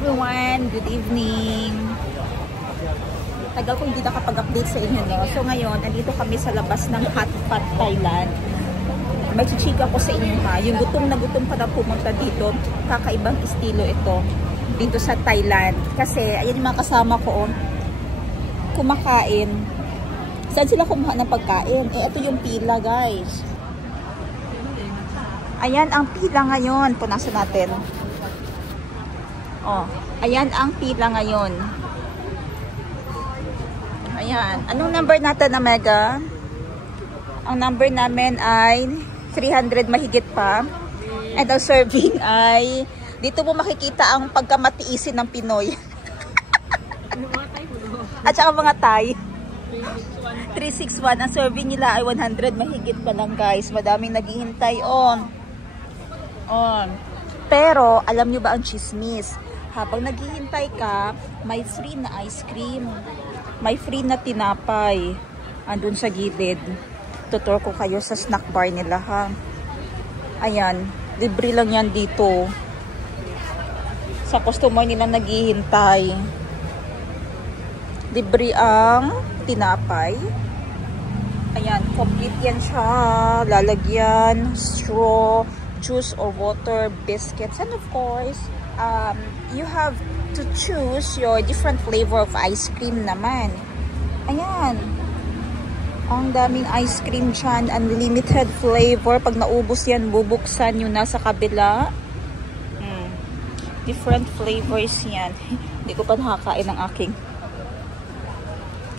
everyone! Good evening! Tagal ko hindi nakapag-update sa inyo, no? So ngayon, andito kami sa labas ng Hot Pot Thailand. May chichika ko sa inyo ha. Yung gutom na gutom pa na pumunta dito, kakaibang estilo ito dito sa Thailand. Kasi ayan yung mga kasama ko, kumakain. Saan sila kumuha ng pagkain? Ito yung pila, guys. Ayan ang pila ngayon. Punasan natin. Oh, ayan ang pila ngayon. Ayan. Anong number natin, Omega? Ang number namin ay 300 mahigit pa. And ang serving ay, dito mo makikita ang pagkamatiisin ng Pinoy. At saka mga Thai. 361. Ang serving nila ay 100 mahigit pa lang, guys. Madaming naghihintay on. Pero, alam nyo ba ang chismis? Habang naghihintay ka, may free na ice cream. May free na tinapay. Andun sa gilid. Tutur ko kayo sa snack bar nila, ha. Ayan. Libre lang yan dito. Sa customer nila naghihintay. Libre ang tinapay. Ayan. Complete yan siya. Lalagyan. Straw. Juice or water. Biscuits. And of course, you have to choose your different flavor of ice cream naman. Ayan. Ang daming ice cream dyan. Unlimited flavor. Pag naubos yan, bubuksan yung nasa kabila. Different flavors yan. Hindi ko pa nakakain ng aking.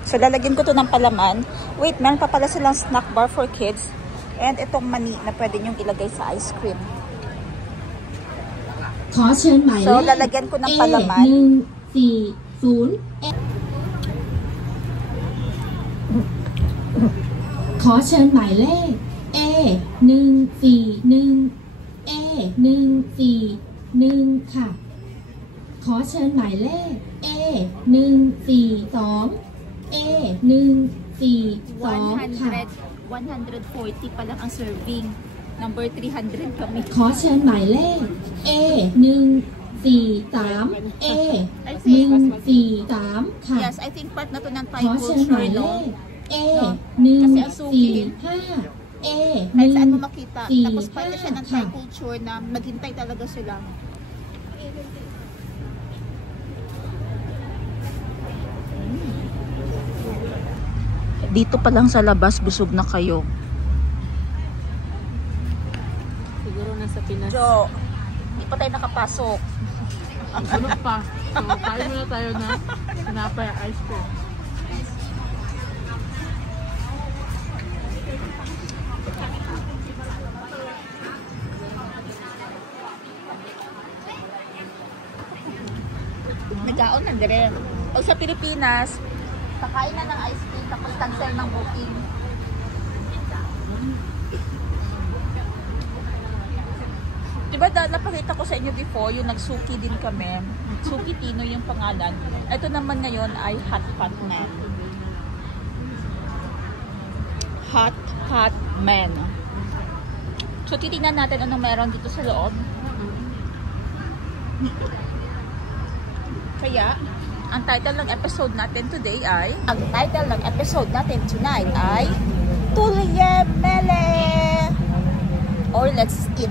So, lalagyan ko to ng palaman. Wait, meron pa pala silang snack bar for kids. And itong mani na pwede nyong ilagay sa ice cream. So, lalagyan ko ng palaman. A140 ขอเชิญหมายเลข A141 ค่ะขอเชิญหมายเลข A142 A142 ค่ะ 140 pa lang ang serving. Number 300 kami. ขอเชิญหมายเลข A143 A143 ค่ะ Yes, I think part na to ng Thai ขอเชิญหมาย culture, เล no? ข A145 Kahit saan mo makita. A145 Tapos part na siya ng Thai culture na maghintay talaga sila. Dito pa lang sa labas, busog na kayo. Siguro nasa Pinas. Jo, hindi pa tayo nakapasok. Bulog pa. So, kain muna tayo na tinapay ice cream. Nagaon na dire. Pag sa Pilipinas, kakain na ng ice cream tapos cancel ng booking. Diba napakita ko sa inyo before, yung nagsuki din kami. Suki Tino yung pangalan. Ito naman ngayon ay Hot Pot Man. Hot Pot Man. So titingnan natin anong meron dito sa loob. Kaya, ang title ng episode natin today ay, Tulie Mele! Or let's eat.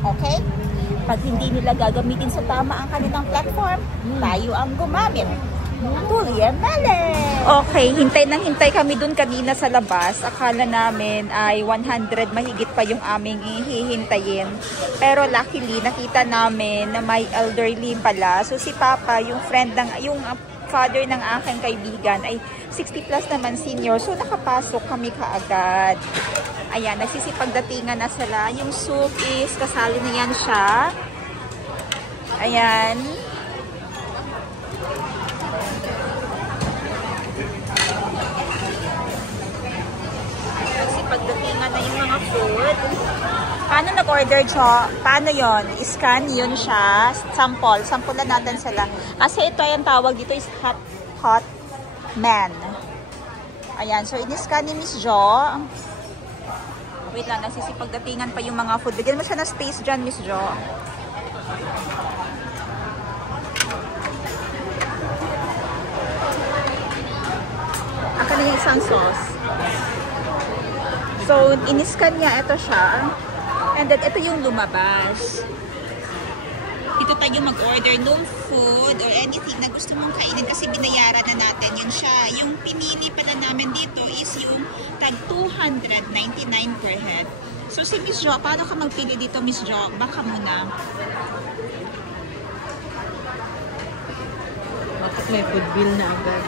Okay? Pag hindi nila gagamitin sa tama ang kanilang platform, tayo ang gumamit. Tulie Mele! Okay, hintay kami dun kanina sa labas. Akala namin ay 100 mahigit pa yung aming hihintayin. Pero luckily, nakita namin na may elderly pala. So si Papa, yung father ng aking kaibigan ay 60 plus naman senior. So nakapasok kami kaagad. Ayan, nagsisipagdatingan na sila. Yung soup is kasali na yan siya. Ayan. Nagsipagdatingan na yung mga food. Paano nag-order, Cho? Paano yon? I-scan yun siya. Sample. Sample na natin sila. Kasi ito yung tawag dito is Hot Man. Ayan. So, in-scan ni Miss Jo. Wait lang, nasisipagdatingan pa yung mga food. Bigyan mo siya ng space dyan, Miss Jo. isang sauce. So, iniskan niya, ito siya. And then, ito yung lumabas. Dito tayo mag-order ng food or anything na gusto mong kainin kasi binayaran na natin. Yun siya. Yung pinili pala namin dito is yung tag 299 per head. So, si Miss Jo, paano ka magpili dito, Miss Jo? Baka muna. Bakit may food bill na agad?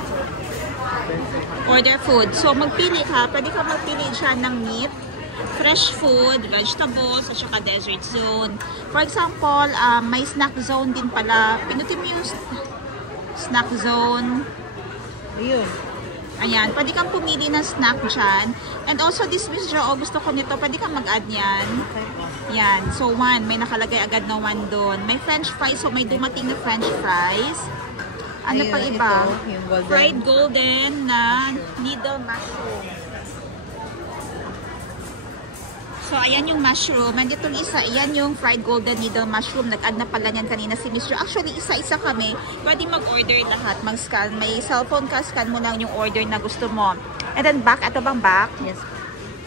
Order food. So, magpili ka. Pwede ka magpili dyan ng meat, fresh food, vegetables, at saka desert zone. For example, may snack zone din pala. Pinutin mo yung snack zone. Ayun. Ayan. Pwede kang pumili ng snack dyan. And also, this Miss Jo, gusto ko nito. Pwede kang mag-add yan. Yan. So, 1. May nakalagay agad na 1 doon. May french fries. So, may dumating na french fries. Ano Ayun, pa iba? ito, yung golden. Fried golden na needle mushroom. So, ayan yung mushroom. And itong isa, ayan yung fried golden needle mushroom. Nag-add na pala niyan kanina si Mr. Actually, isa-isa kami. Pwede mag-order lahat. Mag-scan. May cellphone ka, scan mo lang yung order na gusto mo. And then back. Ito bang back? Yes.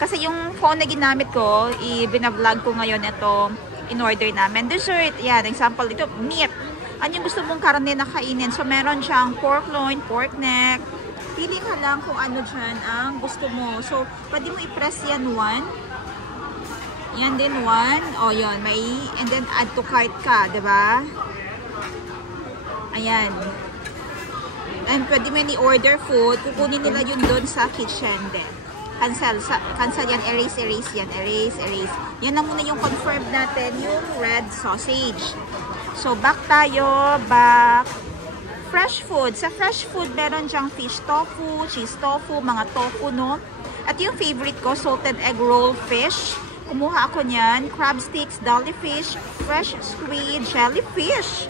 Kasi yung phone na ginamit ko, i-vlog ko ngayon ito, in-order namin. Dessert. Yan. Example dito, meat. Ano yung gusto mong karne na kainin? So, meron siyang pork loin, pork neck. Pili ka lang kung ano dyan ang gusto mo. So, pwede mo i-press yan 1. Yan din 1. O, yun. May, and then add to cart ka, diba? Ayan. And pwede mo i-order food. Kukunin nila yun doon sa kitchen din. Cancel yan. Erase yan. Erase. Yan na muna yung confirmed natin, yung red sausage. So, back tayo. Back. Fresh food. Sa fresh food, meron dyang fish tofu, cheese tofu, mga tofu, no? At yung favorite ko, salted egg roll fish. Kumuha ako niyan. Crab sticks, dolly fish, fresh squid, jellyfish.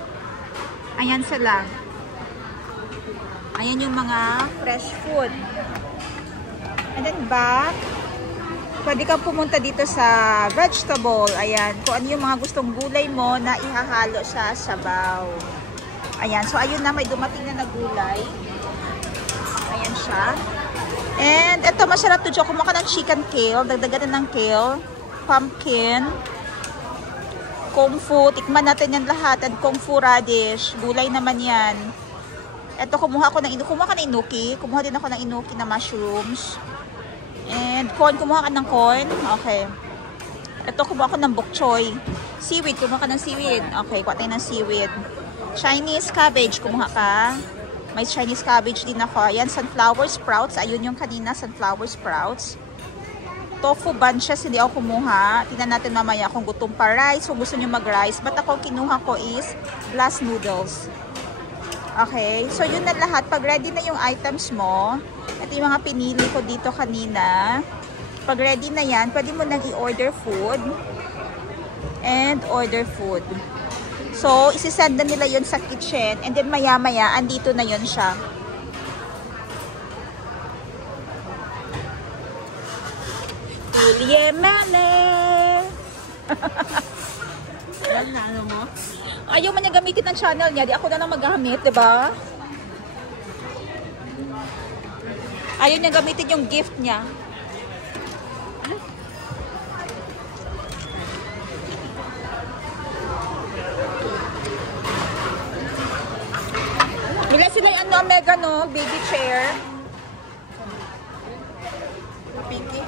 Ayan sila. Ayan yung mga fresh food. And then back. Pwede kang pumunta dito sa vegetable. Ayan. Kung ano yung mga gustong gulay mo na ihahalo sa sabaw. Ayan. So, ayun na. May dumating na gulay. Ayan siya. And, ito masarap to. Kumuha ka ng chicken kale. Dagdagan na ng kale. Pumpkin. Kung fu. Tikman natin yan lahat. And kung fu radish. Gulay naman yan. Ito, kumuha ka ng inuki. Kumuha din ako ng inuki na mushrooms. And corn, kumuha ka ng corn. Okay. Ito, kumuha ko ng bok choy. Seaweed, kumuha ka ng seaweed. Okay, kuha tayo ng seaweed. Chinese cabbage, kumuha ka. May Chinese cabbage din ako. Ayan, sunflower sprouts. Ayun yung kanina, sunflower sprouts. Tofu bunches, hindi ako kumuha. Tingnan natin mamaya kung gutom pa rice. Kung gusto nyo mag-rice. But ako, kinuha ko is glass noodles. Okay, so yun na lahat. Pag ready na yung items mo, ito yung mga pinili ko dito kanina. Pag ready na yan, pwede mo nang i-order food. And order food. So, isisend na nila yun sa kitchen. And then maya-maya, andito na yun siya. Ulyemane! Ano mo? Ayaw man niya gamitin ng channel niya. Di ako na lang maggamit, diba? Ayaw niya gamitin yung gift niya. Wala sila yung ano, mega no, baby chair. Baby.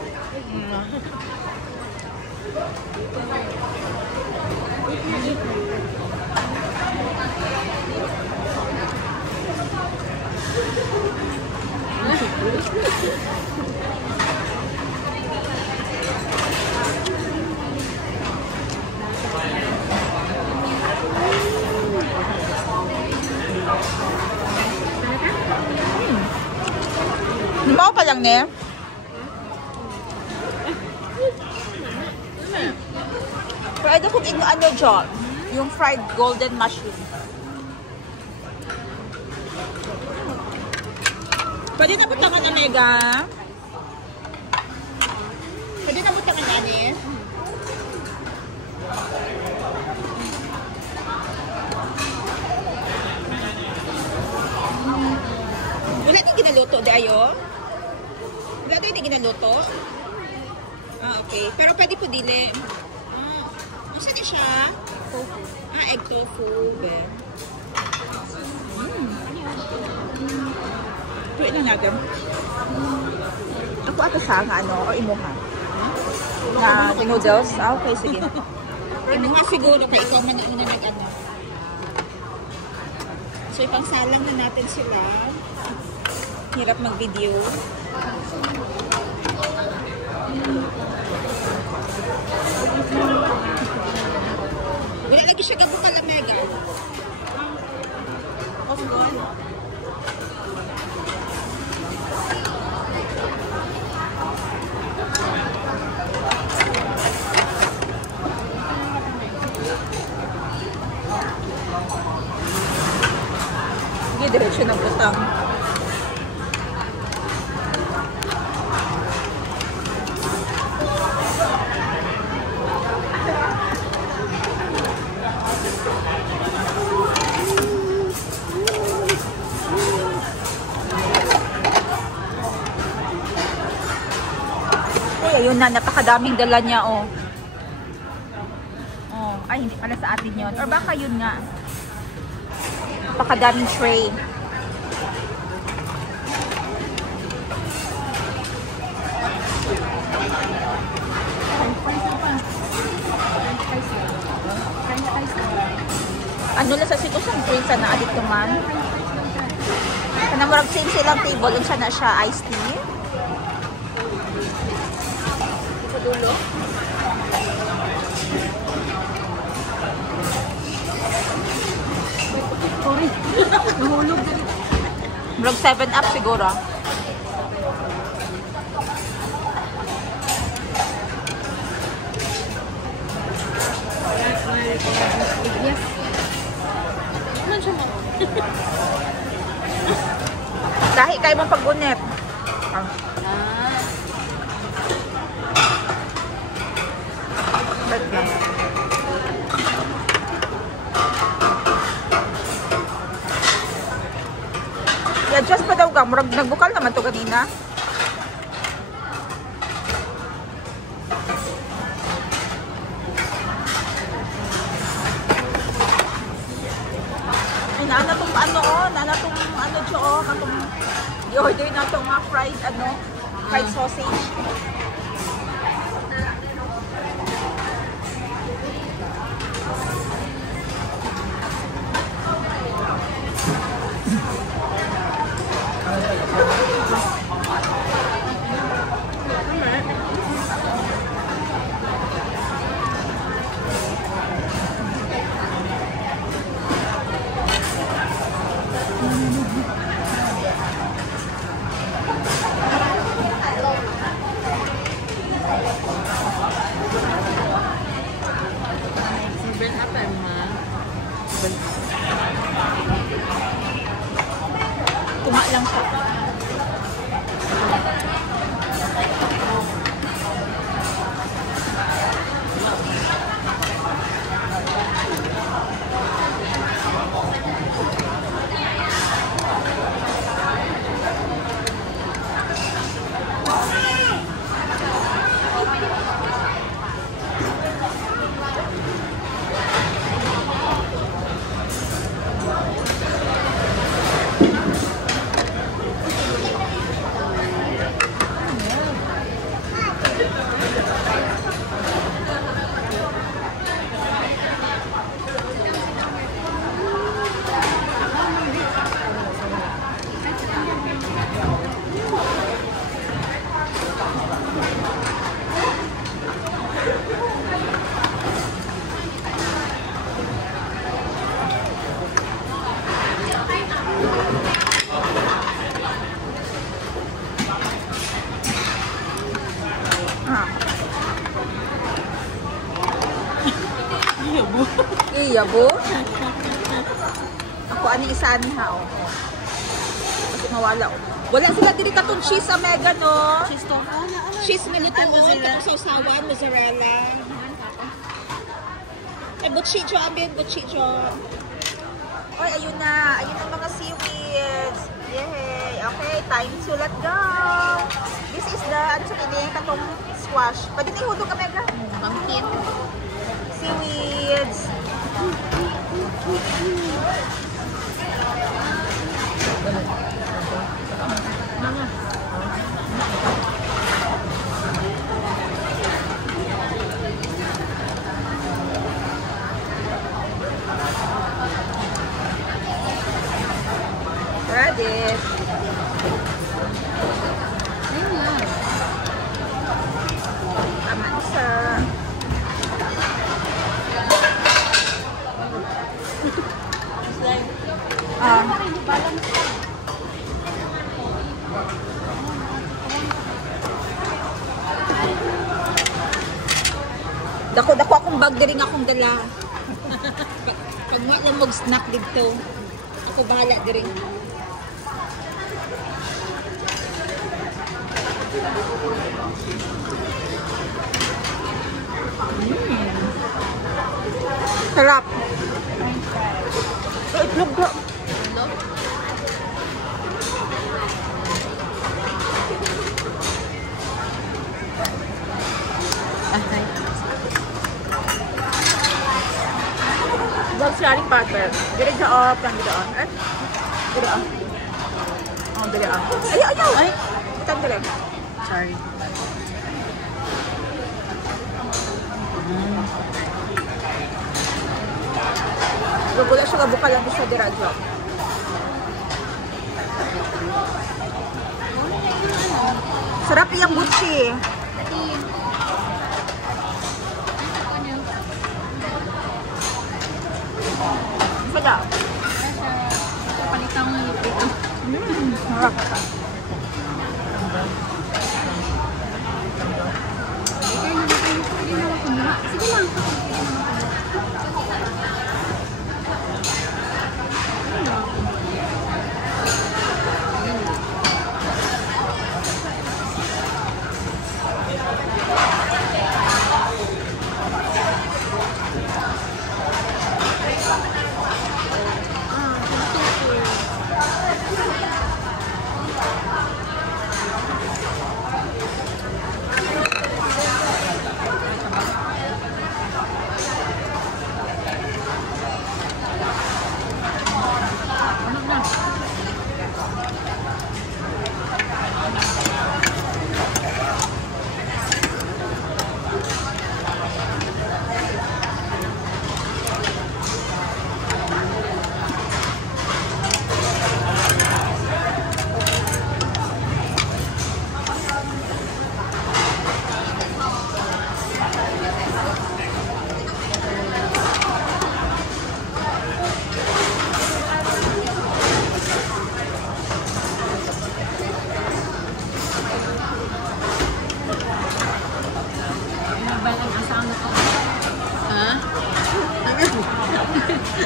Mau pa lang ne? Pwede kong ano dyan, yung fried golden mushroom. Pwede na butangan na mega. Pwede na butangan na ni. Wala din ginaluto di ayo. hindi ginaluto? Ah, okay. Pero pwede po dili. Ano na siya? Tofu. Egg tofu. Tuloy na natin. Ako ata sa ano, o imuha. Na noodles? Okay, sige. Imuha siguro pa ikaw man ang nag-ano. So, ipangsalang na natin sila. Hirap mag-video. Wala lagi siya gabong kalamega. Of God. Sige, diretso ng butang. Ayun na, napakadaming dala niya, oh. Oh, ay, hindi pala sa atin yun. Or baka yun nga. Napakadaming tray. Ano lang sa sito sa drinks na adik naman. Kanang marag same silang table, yung sana siya iced tea. Dulo. Sorry. Nahulog. Brog 7 up siguro. Yes. Man siya mo. Kahit kayo mong pag-unep. I-adjust pa daw ka. Murag nagbukal naman to kanina. Ay, naana tong ano oh. Naana tong ano dyo oh. Katong i-order na itong mga fried ano. Fried sausage. Tuma lang siya. Iyabo. Ako ani isa ni ha oh. Kasi mawala oh. Wala sila diri katong cheese omega no. Cheese to. Cheese na lutuon katong sausawan, mozzarella. Buchicho amin, buchicho. Oy, ayun na. Ayun ang mga seaweeds. Yay. Okay, time to let go. This is the, ano sa kining, katong squash. Pwede na ihulog kami ka? Pumpkin. Seaweeds. Radish. Amansa. Dako akong bag diri nga akong dala. Pag nga lang mag-snack dito, ako bahala diri. Sarap. Itlog ba? Vlog sharing partner. Dire sa off lang dito. Dire ah. Oh, dire ah. Ayaw. Ay, tan dire. Sorry. Gugula siya kabuka lang siya dire adyo. Sarap yung butchi. Pada. Palitang ito. Sarap. Sige lang.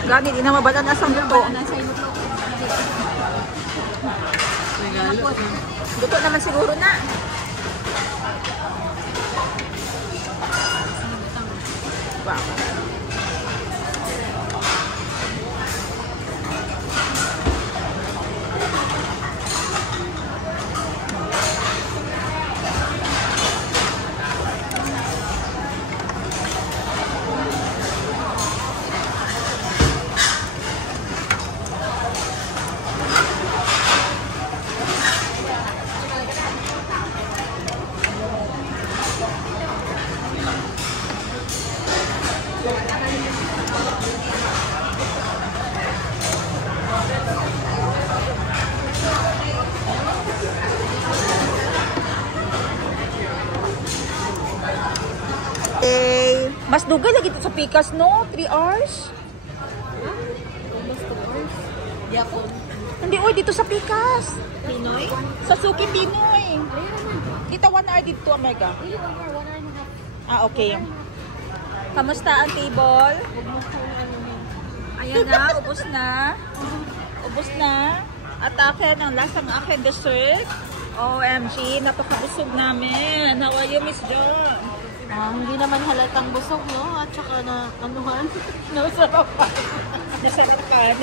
Gani, di na mabalan asang luto. Luto naman siguro na. Wow. Mas dugay lagi ito sa Pikas, no? 3 hours? Hindi, oy, dito sa Pikas. Pinoy? Sa Suki Pinoy. Dito 1 hour dito, Omega. Ah, okay. Kamusta ang table? Ayan na, ubos na. Ubos na. At akin, ang lasang akin dessert. OMG, napakabusog namin. How are you, Miss Jo? Hindi naman halatang busog, no? At saka na anuhan. Nasarapan. Nasarapan.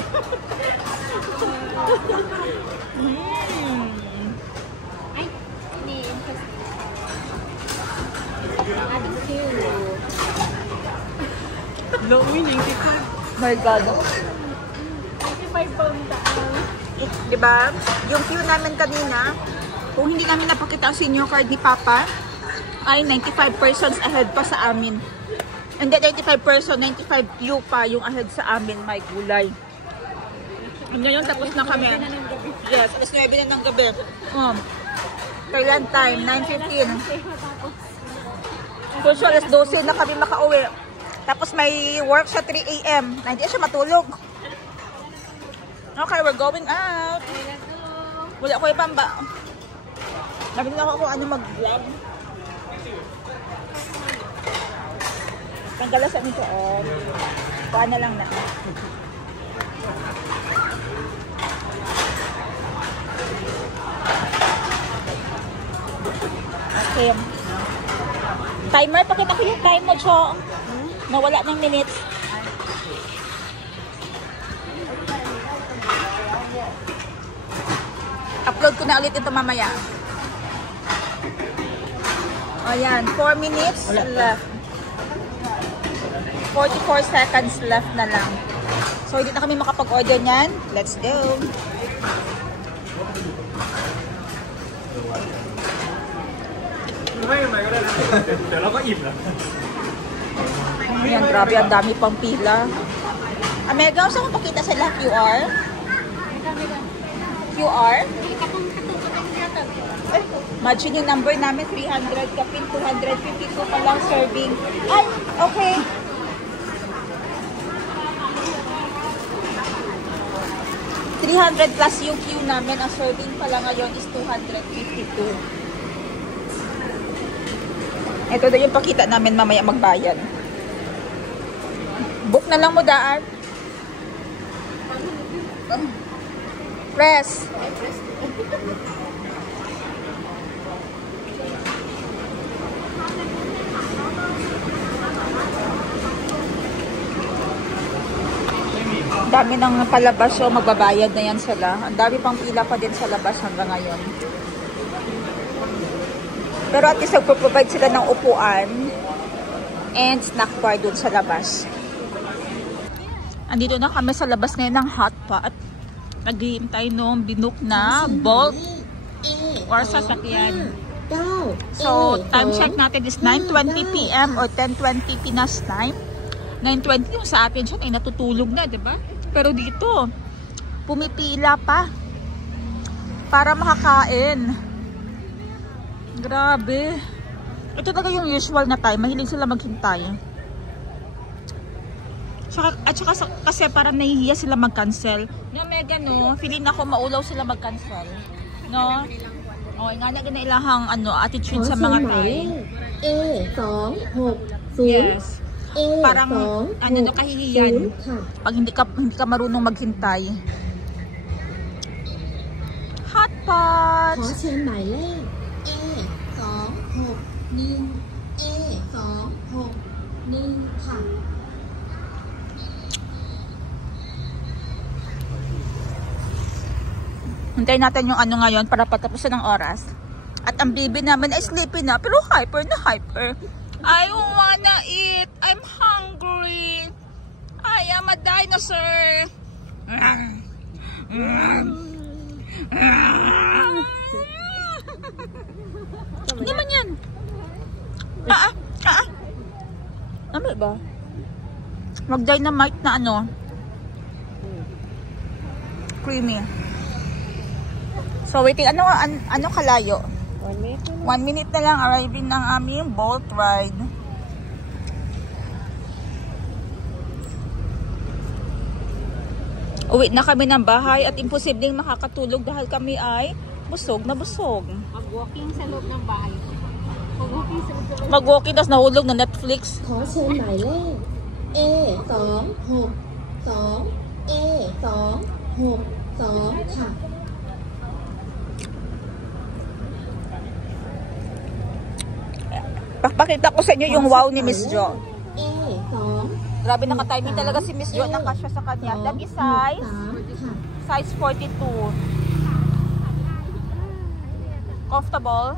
Ay, ini Low meaning, My God. 95 pound taas. Diba? Yung queue namin kanina, kung hindi namin napakita ang senior card ni Papa, ay 95 persons ahead pa sa amin. Hindi 95 person, 95 queue pa yung ahead sa amin, may gulay. Ngayon tapos na kami. Yes, alas 9 na ng gabi. Thailand time, 9:15. So, alas 12 na kami makauwi. Tapos may work sa 3 AM. Na hindi siya matulog. Okay, we're going out. Wala ko ipamba. Sabi nila ako kung ano mag-vlog. Panggalasan nito, oh. Kuha na lang na. Okay. Timer, pakita ko yung time mo, Cho. Nawala ng minutes. Upload ko na ulit ito mamaya. Ayan, 4 minutes left. 44 seconds left na lang. So, hindi na kami makapag-order niyan. Let's go. Ayan, grabe, ang dami pang pila. Amega, saan ko pakita sila? QR? QR? Ay, imagine yung number namin, 300 kapin, 252 pa lang serving. Ay, okay. $300 plus yung queue namin. Ang serving pala ngayon is 252. Ito na yung pakita namin mamaya magbayad. Book na lang mo daan. Press. Dami ng palabas, so magbabayad na yan sila. Ang dami pang pila pa din sa labas hanggang ngayon. Pero at least nagpo-provide sila ng upuan and snack bar dun sa labas. Andito na kami sa labas ngayon ng hot pot. Naghihintay nung binook na Bolt or sasakyan. So, time check natin is 9:20 PM or 10:20 Pinas time. 9:20 yung sa atin siya ay natutulog na, diba? Pero dito, pumipila pa para makakain. Grabe. Ito talaga yung usual na time. Mahilig sila maghintay. At saka kasi parang nahihiya sila mag-cancel. No, Megan, no? Feeling ako maulaw sila mag-cancel. No? O, nga na ilahang attitude sa mga Thai. Yes. Parang, kahihiyan. Pag hindi ka marunong maghintay. Hot pot! ขอเชิญหมายเลข A261 ค่ะ Hintayin natin yung ngayon para patapusin ng oras. At ang baby namin ay sleepy na, pero hyper na hyper. I wanna eat. I'm hungry. I am a dinosaur. Hindi man yan. Ano ba? Mag-dynamite na creamy. So waiting, ano kalayo? 1 minute. 1 minute na lang arriving ng aming Bolt ride. Uwi na kami ng bahay at imposibleng makakatulog dahil kami ay busog na busog. Mag-walking sa loob ng bahay. Mag-walking sa loob ng bahay. Mag-walking tapos nahulog na Netflix. ขอเชิญหมายเลข A262 ค่ะ Pakita ko sa inyo yung wow ni Miss Jo. A2 Grabe, naka-timing talaga si Miss Jo. Nakasya sa kanya. That is size 42. Comfortable?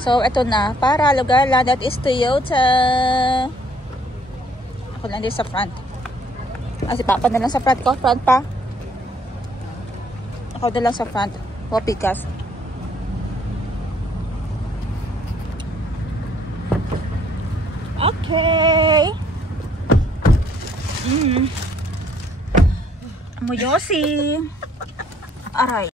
So, ito na. Para lugar lang. That is Toyota. Ako lang din sa front. Si Papa na lang sa front ko. Front pa. Ako na lang sa front. Wapikas. Okay. Moyosi. Aray.